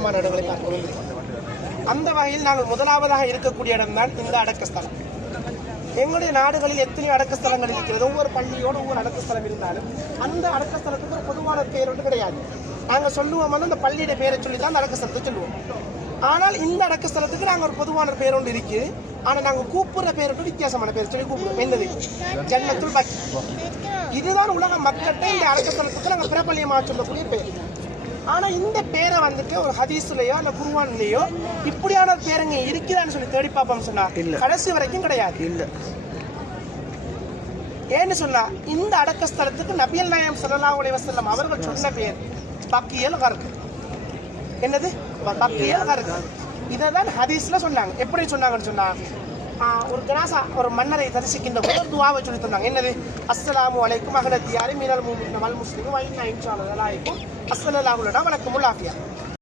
அதிகமான இடங்களை பார்க்கிறோம். அந்த வகையில் நாங்கள் முதலாவதாக இருக்கக்கூடிய இடம்தான் இந்த அடக்கஸ்தலம். எங்களுடைய நாடுகளில் எத்தனையோ அடக்கஸ்தலங்கள் இருக்கிறது. ஒவ்வொரு பள்ளியோடு ஒவ்வொரு அடக்கஸ்தலம் இருந்தாலும் அந்த அடக்கஸ்தலத்துக்கு ஒரு பொதுவான பெயர் ஒன்று கிடையாது. நாங்கள் சொல்லுவோம் அந்த பள்ளியோட பெயரை சொல்லி தான் அந்த அடக்கஸ்தலத்தை சொல்லுவோம். ஆனால் இந்த அடக்கஸ்தலத்துக்கு நாங்கள் ஒரு பொதுவான பேர் ஒன்று இருக்குது. ஆனால் நாங்கள் கூப்பிடுற பேர் ஒன்று வித்தியாசமான பேர் சொல்லி கூப்பிடுவோம். என்னது? ஜன்னத்துல் பக்கி. இதுதான் உலக மக்கள்கிட்ட இந்த அடக்கஸ்தலத்துக்கு நாங்கள் பிரபல்யமாக சொல்லக்கூடிய பேர். ஆனால் இந்த பேரை வந்துட்டு ஒரு ஹதீஸ்லையோ இல்லை குர்ஆன்லையோ இப்படியான பேருங்க இருக்கிறான்னு சொல்லி தேடி பார்ப்போம் சொன்னா கடைசி வரைக்கும் கிடையாது. இல்லை ஏன்னு சொன்னா இந்த அடக்கஸ்தலத்துக்கு நபிகள் நாயகம் ஸல்லல்லாஹு அலைஹி வஸல்லம் அவர்கள் சொன்ன பேர் பக்கியல் கர்க். என்னது? பக்கியல் கர்க். இதை தான் ஹதீஸ்ல சொன்னாங்க. எப்படி சொன்னாங்கன்னு சொன்னா ஒரு ஜனாசா ஒரு மன்னரை தரிசிக்கின்ற முதல் துஆவை சொல்லி சொன்னாங்க. என்னது? அஸ்ஸலாமு அலைக்கும் அஹ்ல தியாரி மினல் முஃமினீன வல் முஸ்லிமீன வ இன்னா இன்ஷா அல்லாஹ் லா யகும் அஸ்ஸலாமு அலைக்கும் வலக்குமுல் ஆஃபியா.